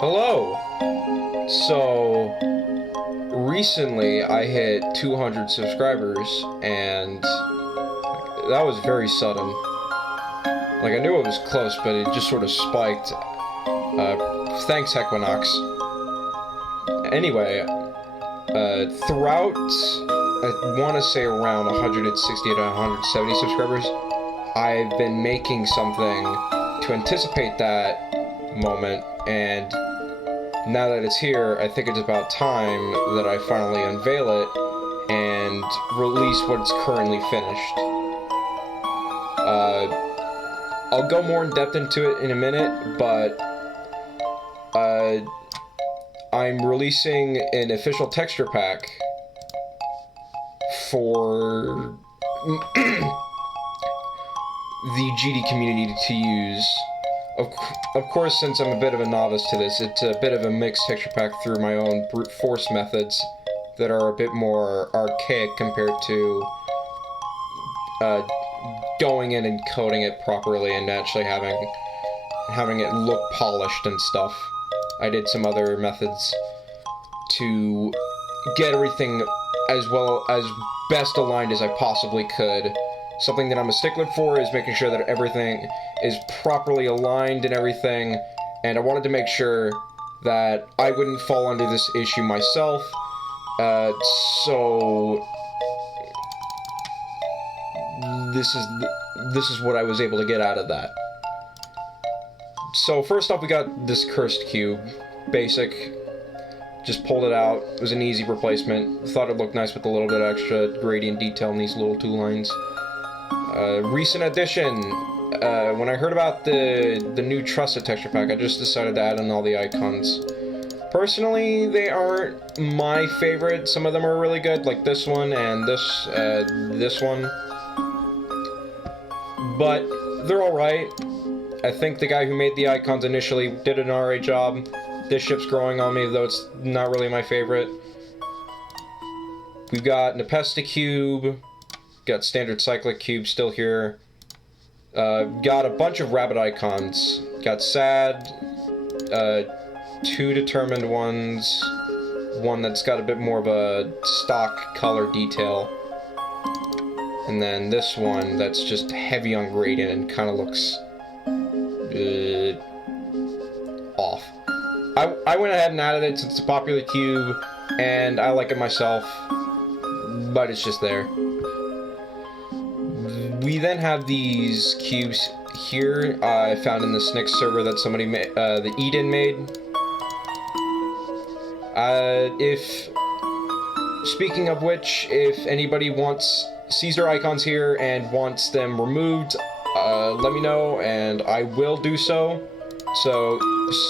Hello! So, recently I hit 200 subscribers, and that was very sudden. Like, I knew it was close, but it just sort of spiked. Thanks, Equinox. Anyway, throughout, I want to say around 160 to 170 subscribers, I've been making something to anticipate that moment, and now that it's here, I think it's about time that I finally unveil it and release what's currently finished. I'll go more in depth into it in a minute, but I'm releasing an official texture pack for the GD community to use. Of course, since I'm a bit of a novice to this, it's a bit of a mixed texture pack through my own brute force methods that are a bit more archaic compared to going in and coding it properly and actually having it look polished and stuff. I did some other methods to get everything as well as best aligned as I possibly could. Something that I'm a stickler for is making sure that everything is properly aligned and everything, and I wanted to make sure that I wouldn't fall under this issue myself, so this is what I was able to get out of that. So first off, we got this cursed cube, basic. Just pulled it out. It was an easy replacement. Thought it looked nice with a little bit of extra gradient detail in these little two lines. Recent addition. When I heard about the new Trusted texture pack, I just decided to add in all the icons. Personally, they aren't my favorite. Some of them are really good, like this one and this one. But they're alright. I think the guy who made the icons initially did an alright job. This ship's growing on me, though it's not really my favorite. We've got Nepesta Cube. Got standard cyclic cube still here. Got a bunch of rabbit icons. Got sad, two determined ones, one that's got a bit more of a stock color detail, and then this one that's just heavy on gradient and kind of looks off. I went ahead and added it since it's a popular cube, and I like it myself, but it's just there. We then have these cubes here, I found in the Sunix server that somebody made, the Eden made. Speaking of which, if anybody sees their icons here and wants them removed, let me know and I will do so. So,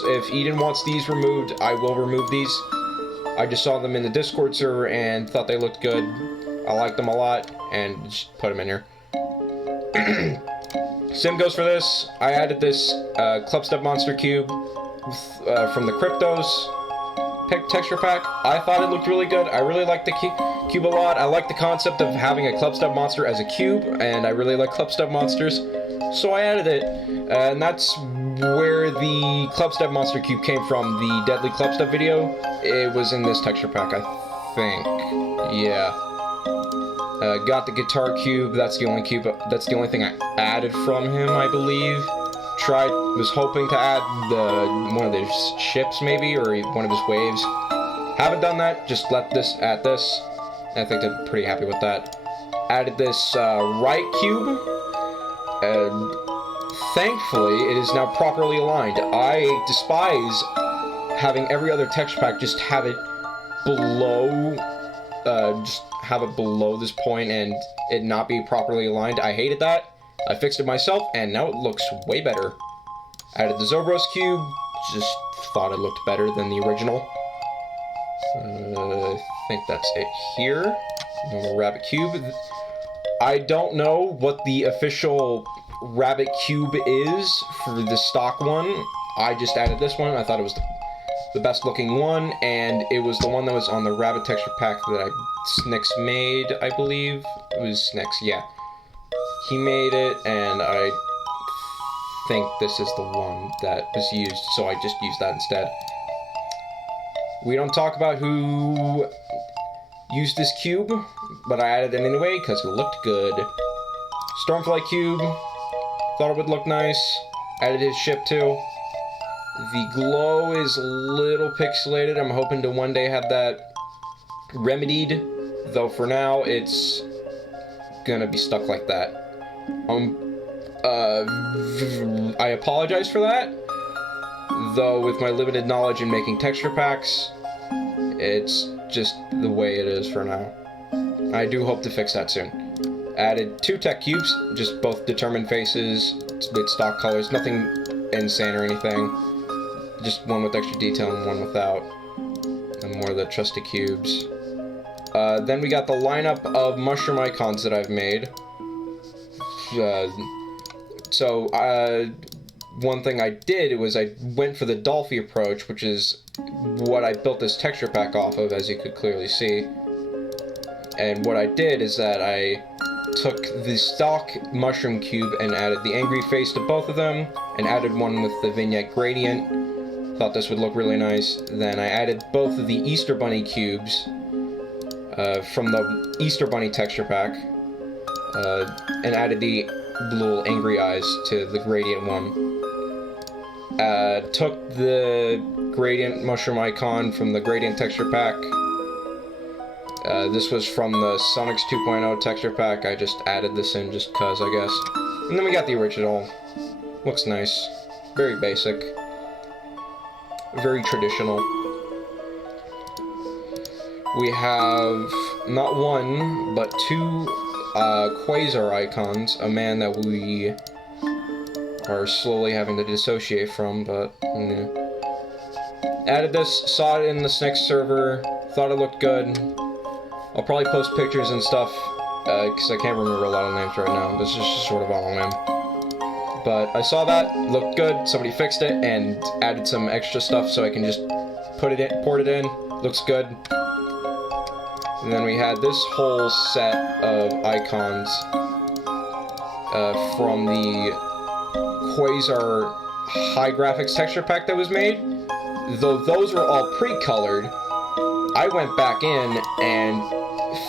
if Eden wants these removed, I will remove these. I just saw them in the Discord server and thought they looked good. I liked them a lot, and just put them in here. Same goes for this. I added this Clubstep Monster Cube from the Cryptos texture pack. I thought it looked really good. I really like the cube a lot. I like the concept of having a Clubstep Monster as a cube, and I really like Clubstep Monsters, so I added it. And that's where the Clubstep Monster Cube came from, the Deadly Clubstep video. It was in this texture pack, I think. Yeah. Got the guitar cube. That's the only thing I added from him, I believe. Was hoping to add one of his ships maybe, or one of his waves. Haven't done that. Just let this add this. I think they're pretty happy with that. Added this right cube. Thankfully, it is now properly aligned. I despise having every other texture pack just have it below. Have it below this point and it not be properly aligned. I hated that. I fixed it myself, and now it looks way better. Added the Zeronium cube. Just thought it looked better than the original. I think that's it here. Normal rabbit cube. I don't know what the official rabbit cube is for the stock one. I just added this one. I thought it was the best looking one, and it was the one that was on the rabbit texture pack that Sunix made, I believe. It was Sunix, yeah. He made it, and I think this is the one that was used, so I just used that instead. We don't talk about who used this cube, but I added it anyway because it looked good. Stormfly cube, thought it would look nice. Added his ship too. The glow is a little pixelated. I'm hoping to one day have that remedied, though for now it's gonna be stuck like that. I apologize for that, though with my limited knowledge in making texture packs, it's just the way it is for now. I do hope to fix that soon. Added 2 tech cubes, just both determined faces with stock colors, nothing insane or anything. Just one with extra detail and one without. And more of the trusty cubes. Then we got the lineup of mushroom icons that I've made. One thing I did was I went for the Dolphy approach, which is what I built this texture pack off of, as you could clearly see. And what I did is that I took the stock mushroom cube and added the angry face to both of them, and added one with the vignette gradient. Thought this would look really nice. Then I added both of the Easter Bunny cubes from the Easter Bunny texture pack, and added the little angry eyes to the gradient one. Took the gradient mushroom icon from the gradient texture pack. This was from the Sunix 2.0 texture pack. I just added this in just cause, I guess. And then we got the original. Looks nice. Very basic. Very traditional. We have not one, but 2 Quasar icons. A man that we are slowly having to dissociate from, but added this, saw it in the Snix server, thought it looked good. I'll probably post pictures and stuff, because I can't remember a lot of names right now. This is just sort of on a whim. But I saw that, looked good, somebody fixed it, and added some extra stuff so I can just port it in, looks good. And then we had this whole set of icons from the Quasar high graphics texture pack that was made. Though those were all pre-colored, I went back in and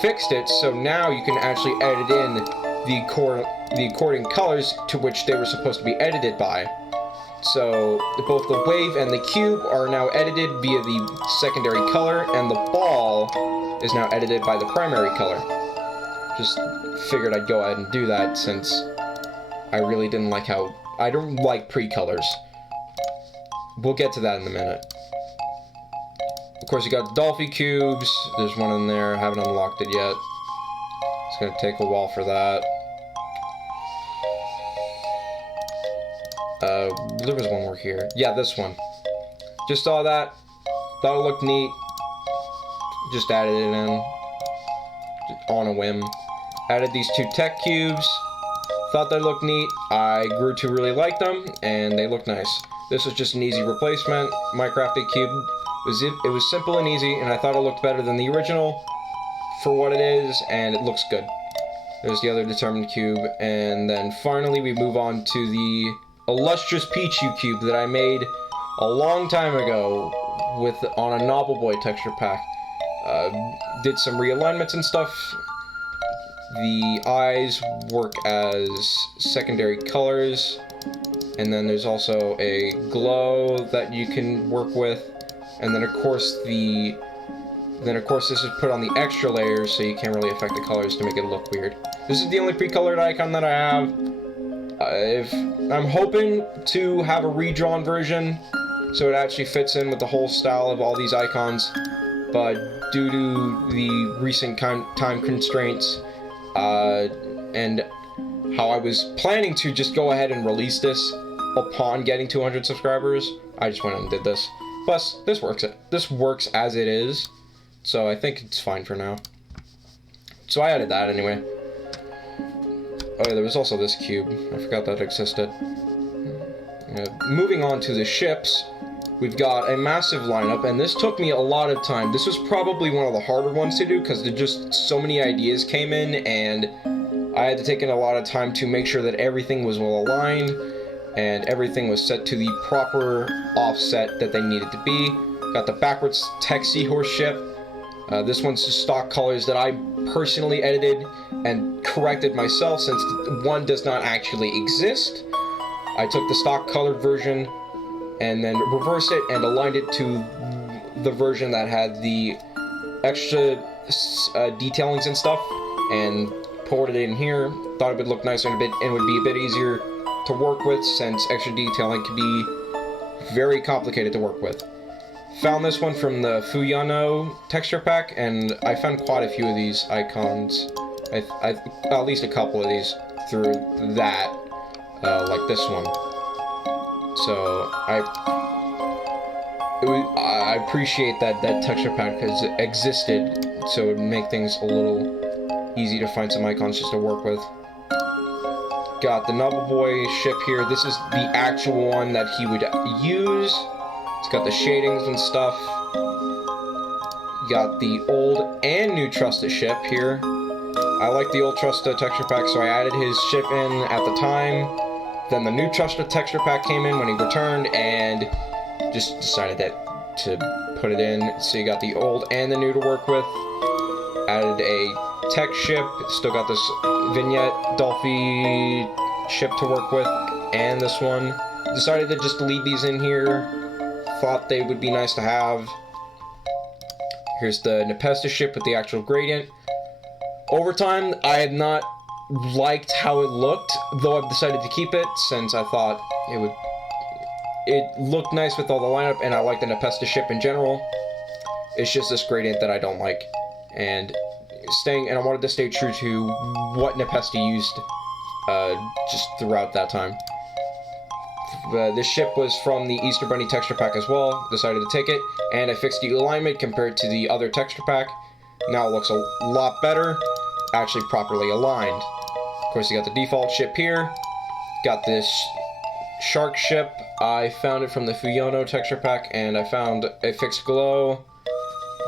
fixed it so now you can actually edit in the according colors to which they were supposed to be edited by. So both the wave and the cube are now edited via the secondary color, and the ball is now edited by the primary color. Just figured I'd go ahead and do that since I really didn't like how... I don't like pre-colors. We'll get to that in a minute. Of course, you got the Dolphy cubes. There's one in there. I haven't unlocked it yet. It's gonna take a while for that. There was one more here. Yeah, this one. Just saw that. Thought it looked neat. Just added it in. Just on a whim. Added these 2 tech cubes. Thought they looked neat. I grew to really like them, and they look nice. This was just an easy replacement. My crafted cube. It was simple and easy, and I thought it looked better than the original for what it is, and it looks good. There's the other determined cube, and then finally we move on to the illustrious Pichu cube that I made a long time ago on a Novel Boy texture pack. Did some realignments and stuff. The eyes work as secondary colors, and then there's also a glow that you can work with, and then of course this is put on the extra layers so you can't really affect the colors to make it look weird. This is the only pre-colored icon that I have. I'm hoping to have a redrawn version so it actually fits in with the whole style of all these icons, but due to the recent time constraints and how I was planning to just go ahead and release this upon getting 200 subscribers, I just went and did this. Plus, this works as it is, so I think it's fine for now. So I added that anyway. Oh yeah, there was also this cube. I forgot that existed. Moving on to the ships, we've got a massive lineup, and this took me a lot of time. This was probably one of the harder ones to do, because just so many ideas came in, and I had to take in a lot of time to make sure that everything was well aligned, and everything was set to the proper offset that they needed to be. Got the backwards text seahorse ship. This one's just stock colors that I personally edited and corrected myself since one does not actually exist. I took the stock colored version and then reversed it and aligned it to the version that had the extra detailings and stuff, and ported it in here. Thought it would look nicer and would be a bit easier to work with since extra detailing can be very complicated to work with. Found this one from the V1.1 texture pack, and I found quite a few of these icons. At least a couple of these through that, like this one. So I appreciate that texture pack has existed, so it would make things a little easy to find some icons just to work with. Got the Novel Boy ship here. This is the actual one that he would use. It's got the shadings and stuff. Got the old and new Trusta ship here. I like the old Trusta texture pack, so I added his ship in at the time. Then the new Trusta texture pack came in when he returned, and just decided to put it in. So you got the old and the new to work with. Added a tech ship. Still got this vignette Dolphy ship to work with, and this one. Decided to just leave these in here. Thought they would be nice to have. Here's the Nepesta ship with the actual gradient. Over time, I had not liked how it looked, though I've decided to keep it since I thought it looked nice with all the lineup, and I like the Nepesta ship in general. It's just this gradient that I don't like, and I wanted to stay true to what Nepesta used just throughout that time. This ship was from the Easter Bunny texture pack as well. Decided to take it, and I fixed the alignment compared to the other texture pack. Now it looks a lot better, actually properly aligned. Of course, you got the default ship here. Got this shark ship. I found it from the V1.1 texture pack, and I found a fixed glow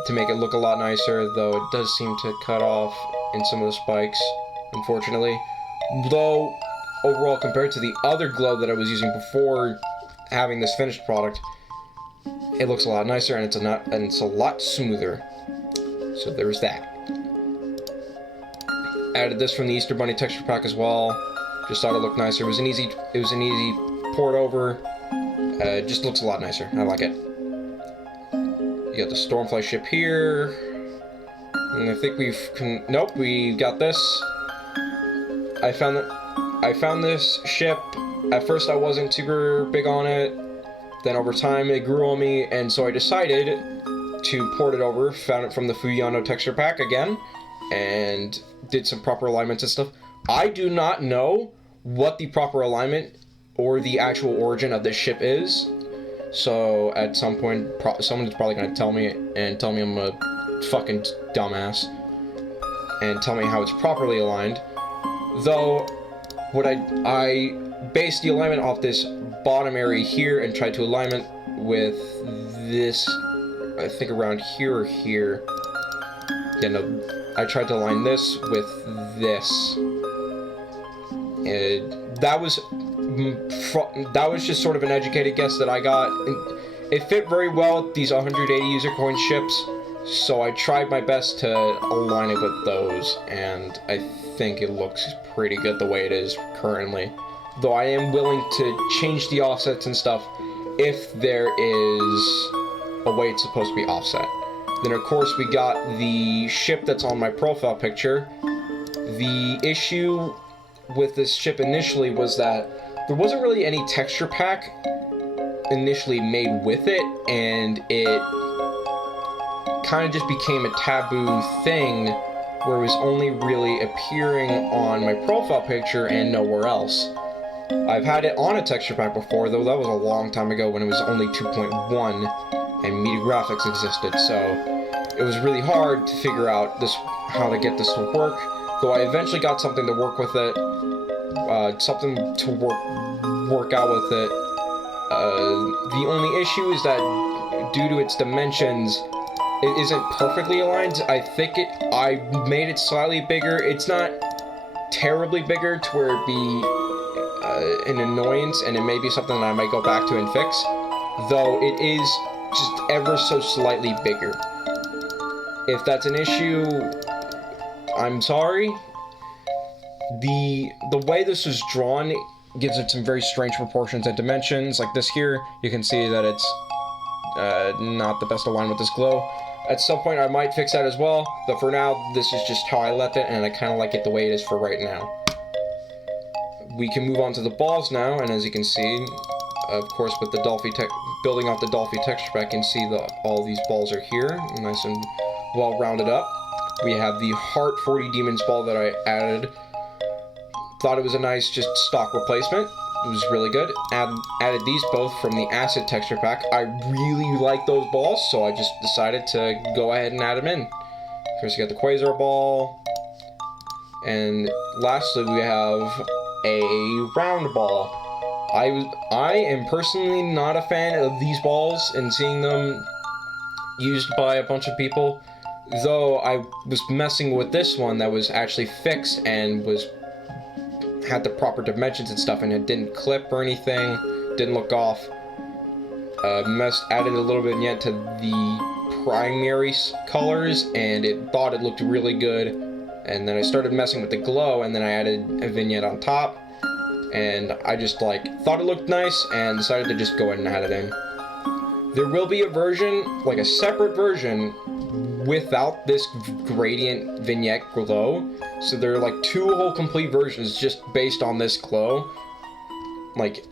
to make it look a lot nicer, though it does seem to cut off in some of the spikes, unfortunately. Though, overall, compared to the other glow that I was using before having this finished product, it looks a lot nicer, and it's a lot smoother. So there's that. Added this from the Easter Bunny texture pack as well. Just thought it looked nicer. It was an easy port over. Just looks a lot nicer. I like it. You got the Stormfly ship here. And I think nope, we got this. I found this ship. At first I wasn't super big on it. Then over time it grew on me, and so I decided to port it over. Found it from the V1.1 texture pack again, and did some proper alignments and stuff. I do not know what the proper alignment or the actual origin of this ship is. So at some point, someone's probably going to tell me I'm a fucking dumbass and tell me how it's properly aligned. Though, what I based the alignment off this bottom area here and tried to align it with this, I think around here or here. Yeah, no, I tried to align this with this. And that was just sort of an educated guess that I got. It fit very well with these 180 user coin ships, so I tried my best to align it with those, and I think it looks pretty good the way it is currently. Though I am willing to change the offsets and stuff if there is a way it's supposed to be offset. Then of course we got the ship that's on my profile picture. The issue with this ship initially was that there wasn't really any texture pack initially made with it, and it kind of just became a taboo thing where it was only really appearing on my profile picture and nowhere else. I've had it on a texture pack before, though that was a long time ago when it was only 2.1 and media graphics existed, so it was really hard to figure out how to get this to work. Though I eventually got something to work with it, something to work out with it. The only issue is that due to its dimensions, it isn't perfectly aligned. I made it slightly bigger. It's not terribly bigger to where it'd be an annoyance, and it may be something that I might go back to and fix. Though it is just ever so slightly bigger. If that's an issue, I'm sorry. The way this was drawn gives it some very strange proportions and dimensions. Like this here, you can see that it's not the best aligned with this glow. At some point I might fix that as well, but for now, this is just how I left it, and I kind of like it the way it is for right now. We can move on to the balls now, and as you can see, of course, with the building off the Dolphy texture pack, you can see all these balls are here, nice and well rounded up. We have the Heart 40 Demons ball that I added. Thought it was a nice, just stock replacement. It was really good. Added these both from the Acid texture pack. I really like those balls, so I just decided to go ahead and add them in. Of course, you got the Quasar ball. And lastly, we have a round ball. I am personally not a fan of these balls and seeing them used by a bunch of people. Though I was messing with this one that was actually fixed and had the proper dimensions and stuff, and it didn't clip or anything, didn't look off. Added a little vignette to the primary colors, and it thought it looked really good. And then I started messing with the glow, and then I added a vignette on top, and I just thought it looked nice and decided to just go ahead and add it in. There will be a version, like a separate version, without this gradient vignette glow. So there are like two whole complete versions just based on this glow. Like,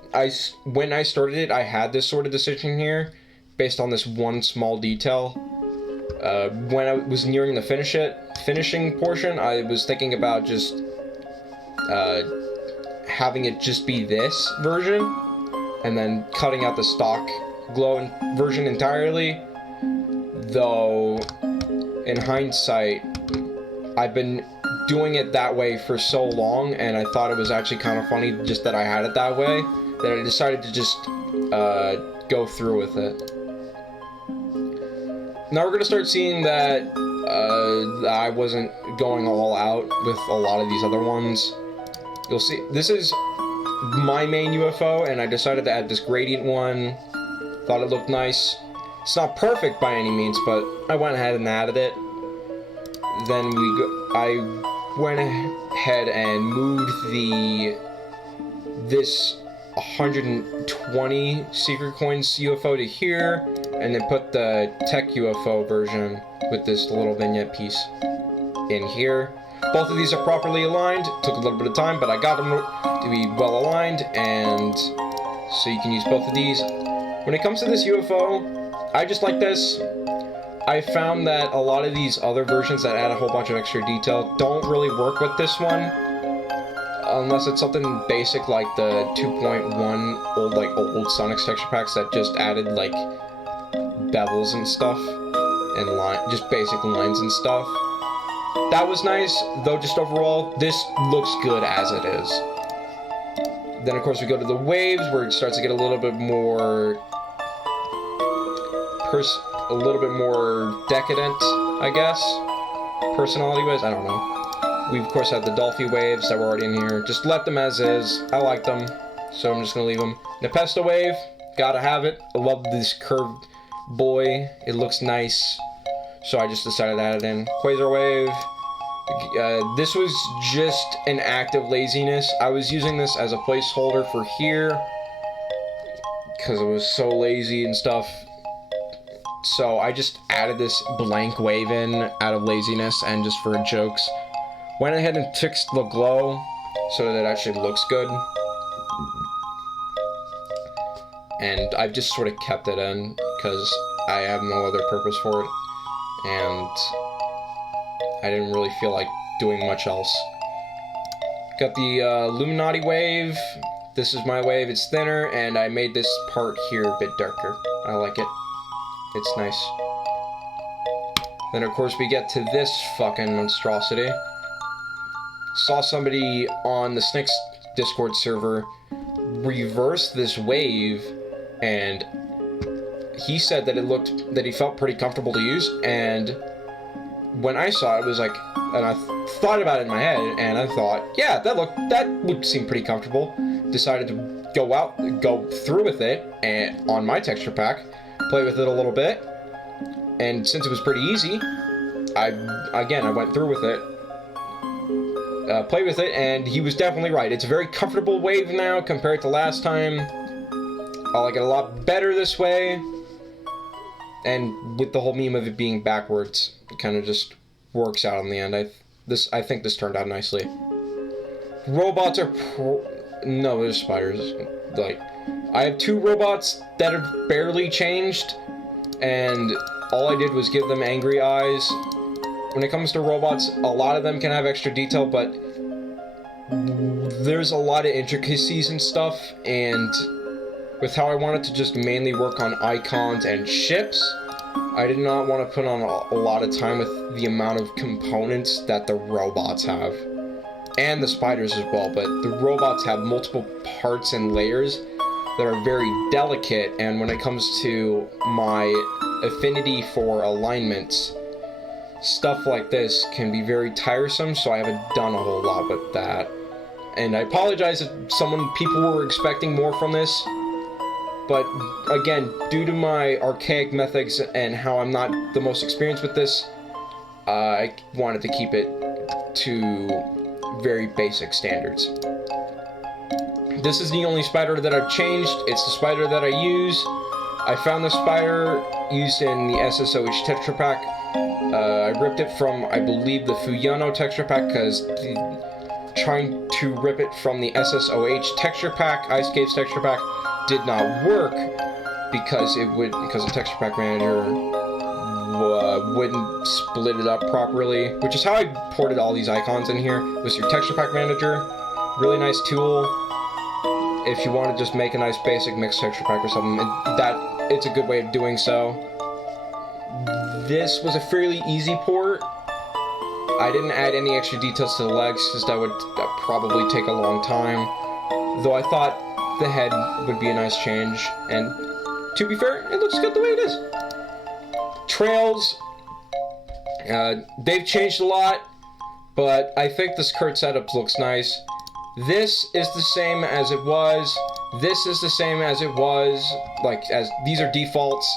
when I started it, I had this sort of decision here based on this one small detail. When I was nearing the finishing portion, I was thinking about just having it just be this version and then cutting out the stock glow version entirely. Though, in hindsight, I've been doing it that way for so long, and I thought it was actually kind of funny just that I had it that way, that I decided to just go through with it. Now we're going to start seeing that I wasn't going all out with a lot of these other ones. You'll see, this is my main UFO, and I decided to add this gradient one. Thought it looked nice. It's not perfect by any means, but I went ahead and added it. Then I went ahead and moved this 120 secret coins UFO to here, and then put the tech UFO version with this little vignette piece in here. Both of these are properly aligned. Took a little bit of time, but I got them to be well aligned, and so you can use both of these. When it comes to this UFO, I just like this. I found that a lot of these other versions that add a whole bunch of extra detail don't really work with this one, unless it's something basic like the 2.1 old Sunix texture packs that just added like bevels and stuff and just basic lines and stuff. That was nice, though. Just overall, this looks good as it is. Then of course we go to the waves, where it starts to get a little bit more decadent, I guess, personality-wise. I don't know. We of course have the Dolphy waves that were already in here. Just left them as is. I like them, so I'm just gonna leave them. Nepesta wave, gotta have it. I love this curved boy. It looks nice, so I just decided to add it in. Quasar wave. This was just an act of laziness. I was using this as a placeholder for here because I was so lazy and stuff. So I just added this blank wave in out of laziness and just for jokes. Went ahead and fixed the glow so that it actually looks good. And I've just sort of kept it in because I have no other purpose for it. And I didn't really feel like doing much else. Got the Illuminati wave. This is my wave. It's thinner, and I made this part here a bit darker. I like it. It's nice. Then of course we get to this fucking monstrosity. Saw somebody on the Sunix Discord server reverse this wave, and he said that he felt pretty comfortable to use, and when I saw it, it was like, and I thought about it in my head, and I thought, yeah, that would seem pretty comfortable. Decided to go through with it and on my texture pack, play with it a little bit, and since it was pretty easy, I went through with it, played with it, and he was definitely right. It's a very comfortable wave now compared to last time. I like it a lot better this way, and with the whole meme of it being backwards, it kind of just works out in the end. I think this turned out nicely. Robots are no, there's spiders. Like, I have 2 robots that have barely changed, and all I did was give them angry eyes. When it comes to robots, a lot of them can have extra detail, but there's a lot of intricacies and stuff, and with how I wanted to just mainly work on icons and ships, I did not want to put on a lot of time with the amount of components that the robots have. And the spiders as well, but the robots have multiple parts and layers that are very delicate, and when it comes to my affinity for alignments, stuff like this can be very tiresome, so I haven't done a whole lot with that. And I apologize if people were expecting more from this, but again, due to my archaic methods and how I'm not the most experienced with this, I wanted to keep it to very basic standards. This is the only spider that I've changed. It's the spider that I use. I found this spider used in the SSOH texture pack. I ripped it from, I believe, the V1.1 texture pack, because trying to rip it from the SSOH texture pack, Ice Caves texture pack, did not work because the texture pack manager wouldn't split it up properly, which is how I ported all these icons in here, was your texture pack manager. Really nice tool if you want to just make a nice basic mixed texture pack or something, and it's a good way of doing so. This was a fairly easy port. I didn't add any extra details to the legs because that would probably take a long time, though I thought the head would be a nice change, and to be fair, it looks good the way it is. Trails, they've changed a lot, but I think this Kurt setup looks nice. This is the same as it was. This is the same as it was. These are defaults.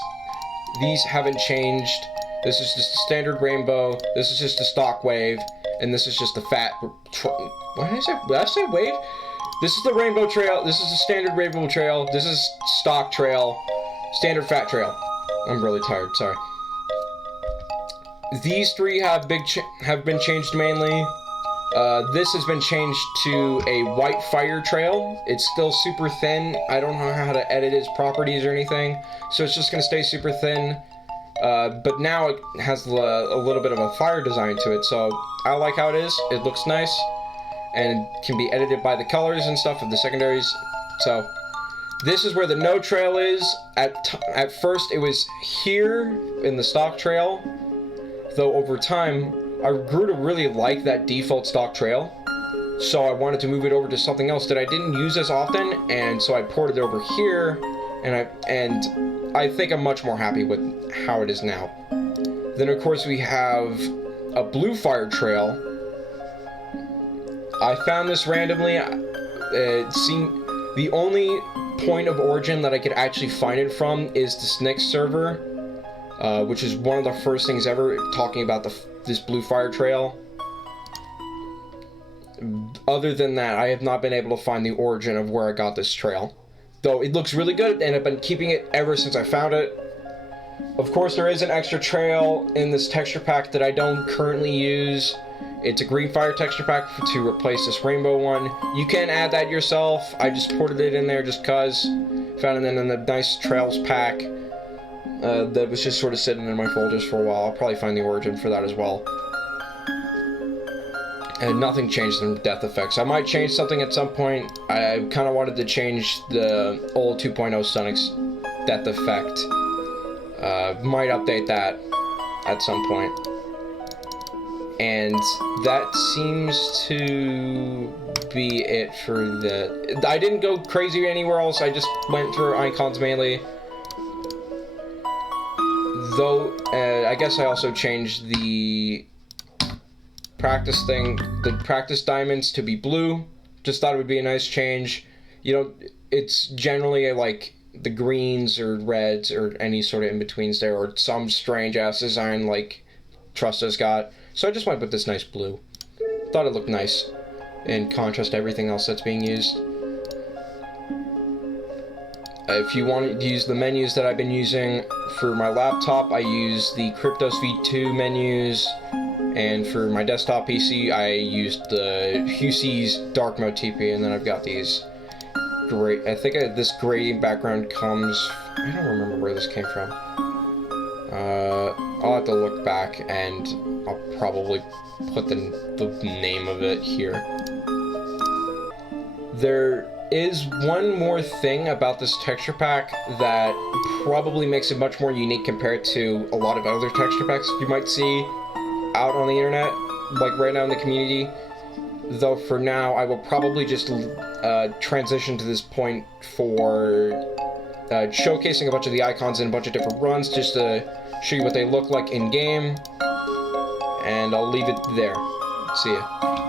These haven't changed. This is just a standard rainbow. This is just a stock wave, and this is just a fat. What did I say? Did I say wave? This is the rainbow trail. This is the standard rainbow trail. This is stock trail. Standard fat trail. I'm really tired. Sorry. These 3 have been changed mainly. This has been changed to a white fire trail. It's still super thin. I don't know how to edit its properties or anything, so it's just going to stay super thin. But now it has a little bit of a fire design to it, so I like how it is. It looks nice, and can be edited by the colors and stuff of the secondaries. So this is where the no trail is. At first it was here in the stock trail, though over time I grew to really like that default stock trail, so I wanted to move it over to something else that I didn't use as often, and so I ported it over here, and I think I'm much more happy with how it is now. Then of course we have a blue fire trail. I found this randomly. It seemed the only point of origin that I could actually find it from is the Sunix server, which is one of the first things ever talking about this blue fire trail. Other than that, I have not been able to find the origin of where I got this trail, though it looks really good, and I've been keeping it ever since I found it. Of course, there is an extra trail in this texture pack that I don't currently use. It's a green fire texture pack to replace this rainbow one. You can add that yourself. I just ported it in there just cause. Found it in the nice trails pack that was just sort of sitting in my folders for a while. I'll probably find the origin for that as well. And nothing changed in death effects. I might change something at some point. I kind of wanted to change the old 2.0 Sunix death effect. Might update that at some point. And that seems to be it for the... I didn't go crazy anywhere else. I just went through icons mainly. Though, I guess I also changed the practice thing, the practice diamonds to be blue. Just thought it would be a nice change. You know, it's generally like the greens or reds or any sort of in-betweens there, or some strange-ass design like Trusta's got. So I just went with this nice blue. Thought it looked nice in contrast to everything else that's being used. If you want to use the menus that I've been using for my laptop, I use the Kryptos V2 menus, and for my desktop PC, I used the Hussey's Dark Mode TP, and then I've got these great. I think this gradient background comes. I don't remember where this came from. I'll have to look back, and I'll probably put the name of it here. There is one more thing about this texture pack that probably makes it much more unique compared to a lot of other texture packs you might see out on the internet, like right now in the community. Though for now, I will probably just transition to this point for showcasing a bunch of the icons in a bunch of different runs, just to show you what they look like in game. And I'll leave it there. See ya.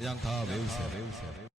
그냥 다 외우세요.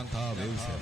그냥 다 외우세요.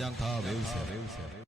그냥 다 외우세요.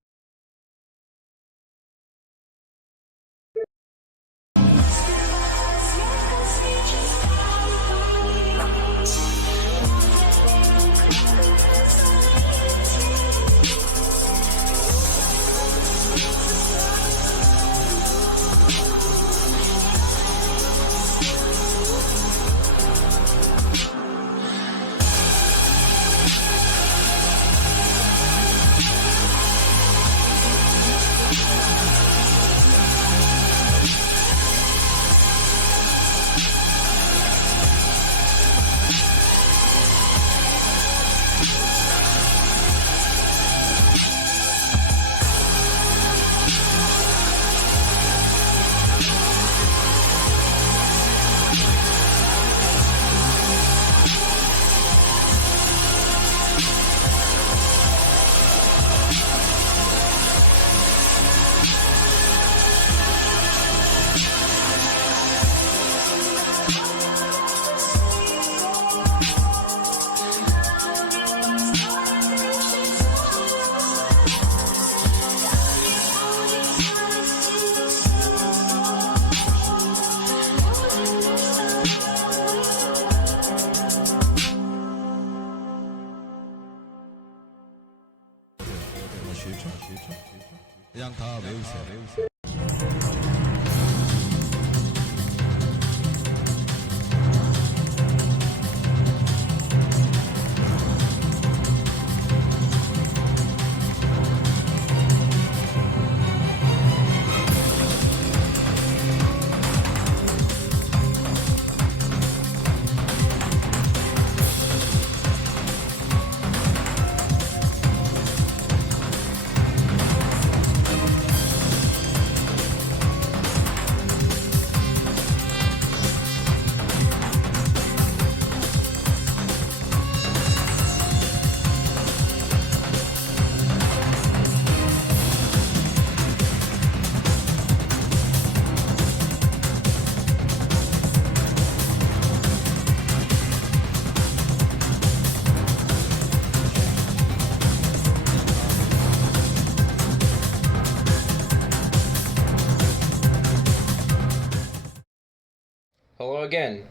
Hello again.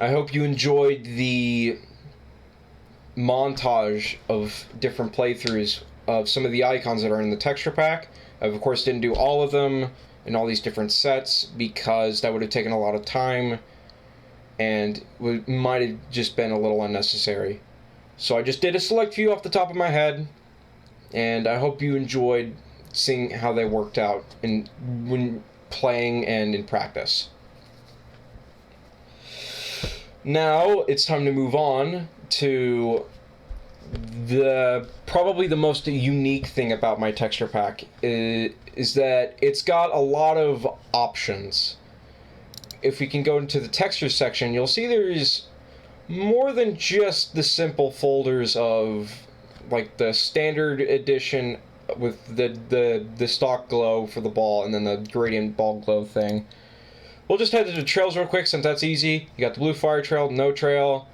I hope you enjoyed the montage of different playthroughs of some of the icons that are in the texture pack. I, of course, didn't do all of them in all these different sets because that would have taken a lot of time and might have just been a little unnecessary. So I just did a select few off the top of my head, and I hope you enjoyed seeing how they worked out when playing and in practice. Now it's time to move on to probably the most unique thing about my texture pack is that it's got a lot of options. If we can go into the texture section, you'll see there's more than just the simple folders of like the standard edition with the stock glow for the ball and then the gradient ball glow thing. We'll just head to the trails real quick since that's easy. You got the blue fire trail, no trail,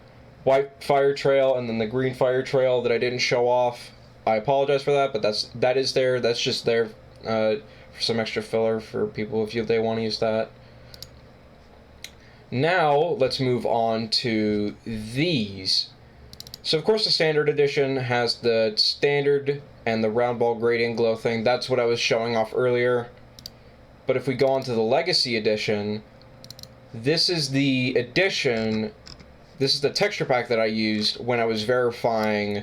white fire trail, and then the green fire trail that I didn't show off. I apologize for that, but that is there. That's just there for some extra filler for people if they want to use that. Now let's move on to these. So of course the standard edition has the standard and the round ball gradient glow thing. That's what I was showing off earlier. But if we go on to the Legacy Edition, this is the edition, this is the texture pack that I used when I was verifying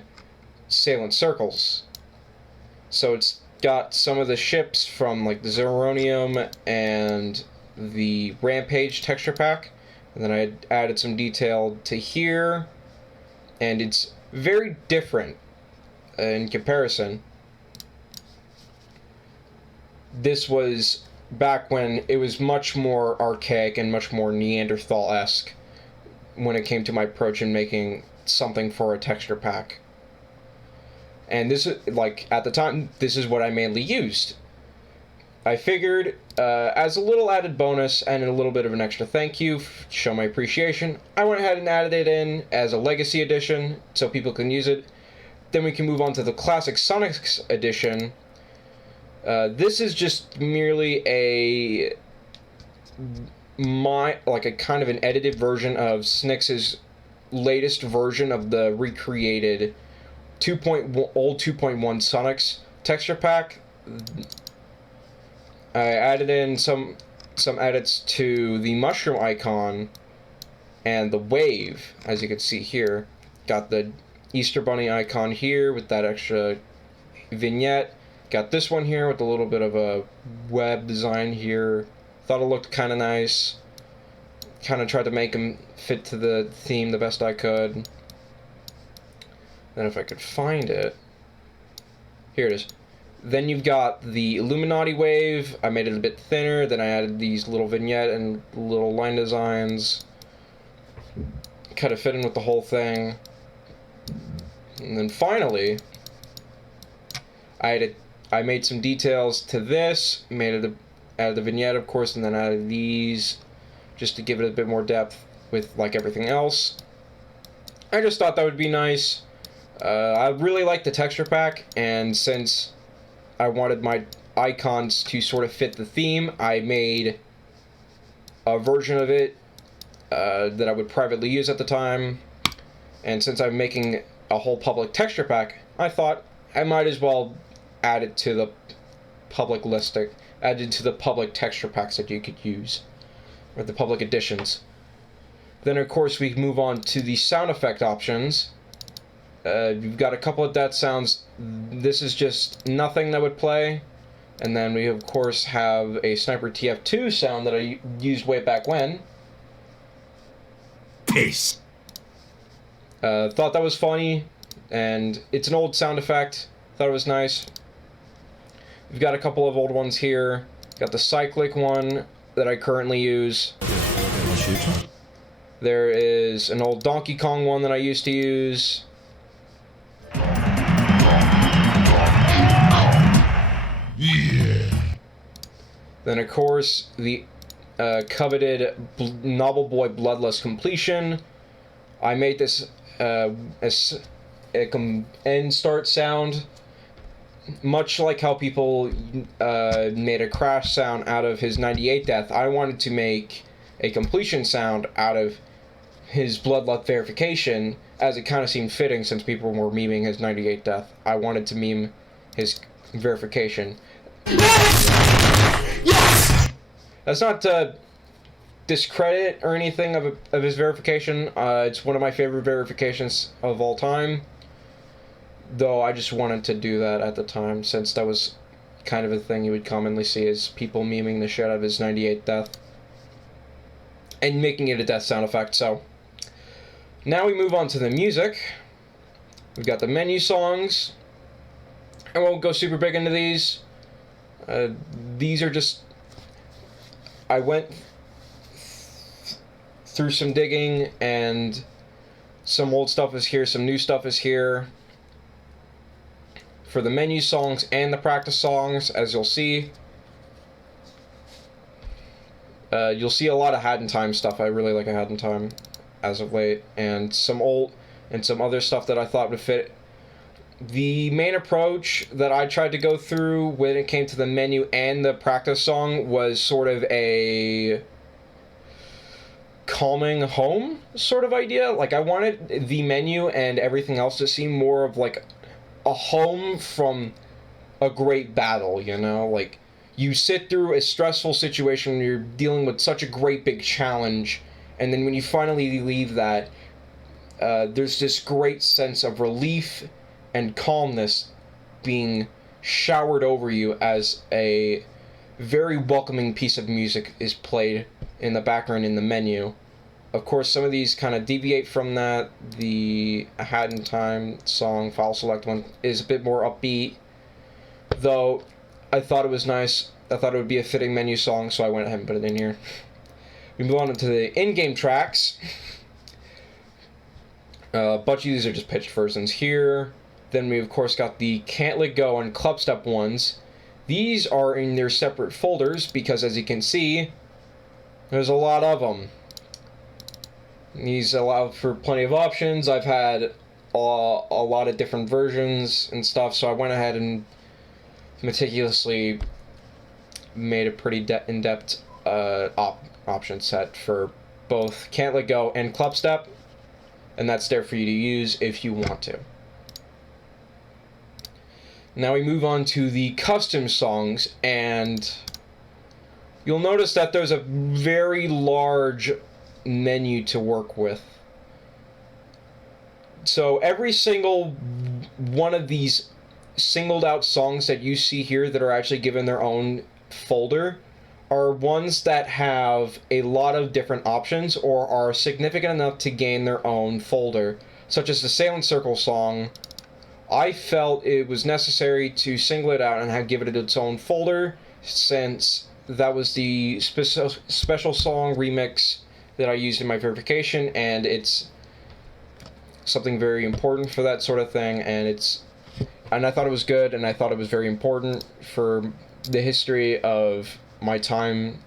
Salient Circles. So it's got some of the ships from like the Zeronium and the Rampage texture pack, and then I added some detail to here, and it's very different in comparison. This was back when it was much more archaic and much more Neanderthal-esque when it came to my approach in making something for a texture pack. And this is, like, at the time, this is what I mainly used. I figured, as a little added bonus and a little bit of an extra thank you, to show my appreciation, I went ahead and added it in as a Legacy Edition so people can use it. Then we can move on to the Classic Sunix Edition. This is just merely a kind of an edited version of Sunix's latest version of the recreated old 2.1 Sunix texture pack. I added in some edits to the mushroom icon and the wave, as you can see here. Got the Easter Bunny icon here with that extra vignette. Got this one here with a little bit of a web design here. Thought it looked kind of nice. Kind of tried to make them fit to the theme the best I could. Then if I could find it. Here it is. Then you've got the Illuminati wave. I made it a bit thinner. Then I added these little vignette and little line designs. Kind of fit in with the whole thing. And then finally, I made some details to this, added the vignette, of course, and then added these just to give it a bit more depth with like everything else. I just thought that would be nice. I really like the texture pack, and since I wanted my icons to sort of fit the theme, I made a version of it that I would privately use at the time. And since I'm making a whole public texture pack, I thought I might as well add it to the public listing, added to the public texture packs that you could use, or the public editions. Then of course we move on to the sound effect options. You've got a couple of death sounds. This is just nothing that would play. And then we of course have a Sniper TF2 sound that I used way back when. Peace. Thought that was funny, and it's an old sound effect. Thought it was nice. We've got a couple of old ones here. Got the cyclic one that I currently use. There is an old Donkey Kong one that I used to use. Yeah. Then of course the coveted Novel Boy Bloodlust Completion. I made this as a end start sound, much like how people made a crash sound out of his 98 death. I wanted to make a completion sound out of his Bloodlust Verification, as it kind of seemed fitting since people were memeing his 98 death. I wanted to meme his verification. Yes! That's not to discredit or anything of his verification. It's one of my favorite verifications of all time. Though I just wanted to do that at the time, since that was kind of a thing you would commonly see, is people memeing the shit out of his 98 death and making it a death sound effect. So now we move on to the music. We've got the menu songs. I won't go super big into these. These are just... I went through some digging, and some old stuff is here, some new stuff is here. For the menu songs and the practice songs, as you'll see. You'll see a lot of Hat in Time stuff. I really like a Hat in Time as of late, and some other stuff that I thought would fit. The main approach that I tried to go through when it came to the menu and the practice song was sort of a calming home sort of idea. Like, I wanted the menu and everything else to seem more of like a home from a great battle, you know? Like, you sit through a stressful situation when you're dealing with such a great big challenge, and then when you finally leave that, there's this great sense of relief and calmness being showered over you as a very welcoming piece of music is played in the background in the menu. Of course, some of these kind of deviate from that. The Hat in Time song, File Select one, is a bit more upbeat, though I thought it was nice. I thought it would be a fitting menu song, so I went ahead and put it in here. We move on to the in-game tracks. A bunch of these are just pitched versions here. Then we of course got the Can't Let Go and Club Step ones. These are in their separate folders because, as you can see, there's a lot of them. These allow for plenty of options. I've had a lot of different versions and stuff, so I went ahead and meticulously made a pretty in-depth option set for both Can't Let Go and Club Step, and that's there for you to use if you want to. Now we move on to the custom songs, and you'll notice that there's a very large menu to work with. So every single one of these singled out songs that you see here that are actually given their own folder are ones that have a lot of different options or are significant enough to gain their own folder, such as the Sailing Circle song. I felt it was necessary to single it out and give it its own folder, since that was the special song remix that I used in my verification, and it's something very important for that sort of thing, and I thought it was good, and I thought it was very important for the history of my time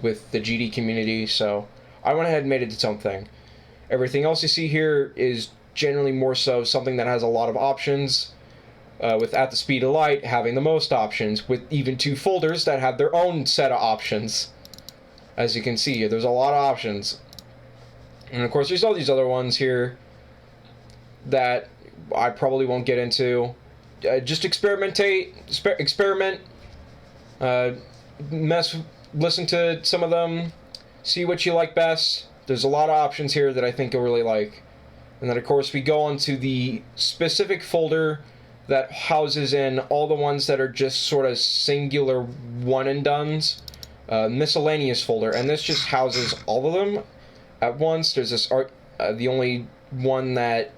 with the GD community, so I went ahead and made it its own thing. Everything else you see here is generally more so something that has a lot of options, with At the Speed of Light having the most options, with even two folders that have their own set of options. As you can see, there's a lot of options. And of course, there's all these other ones here that I probably won't get into. Just experiment, Listen to some of them, see what you like best. There's a lot of options here that I think you'll really like. And then of course we go on to the specific folder that houses in all the ones that are just sort of singular one and dones, miscellaneous folder, and this just houses all of them at once. There's this art, the only one that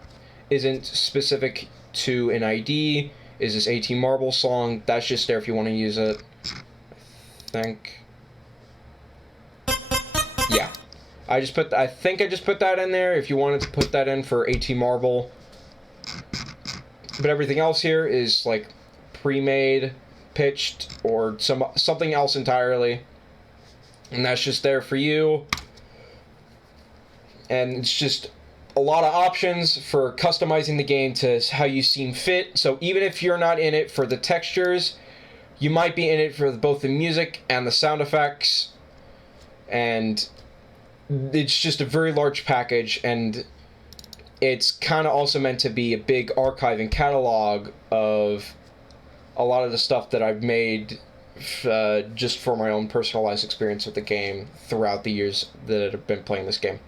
isn't specific to an ID is this AT Marble song. That's just there if you want to use it. I think. Yeah. I think I just put that in there if you wanted to put that in for AT Marble. But everything else here is like pre-made, pitched, or something else entirely. And that's just there for you. And it's just a lot of options for customizing the game to how you seem fit. So even if you're not in it for the textures, you might be in it for both the music and the sound effects. And it's just a very large package, and it's kind of also meant to be a big archive and catalog of a lot of the stuff that I've made just for my own personalized experience with the game throughout the years that I've been playing this game.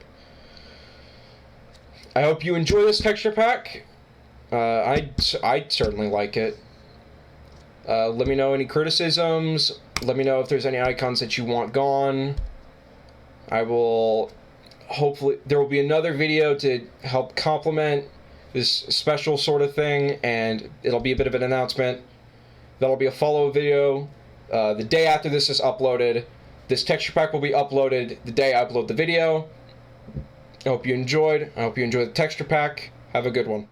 I hope you enjoy this texture pack. I'd certainly like it. Let me know any criticisms. Let me know if there's any icons that you want gone. I will... Hopefully, there will be another video to help complement this special sort of thing, and it'll be a bit of an announcement. That'll be a follow-up video the day after this is uploaded. This texture pack will be uploaded the day I upload the video. I hope you enjoyed. I hope you enjoyed the texture pack. Have a good one.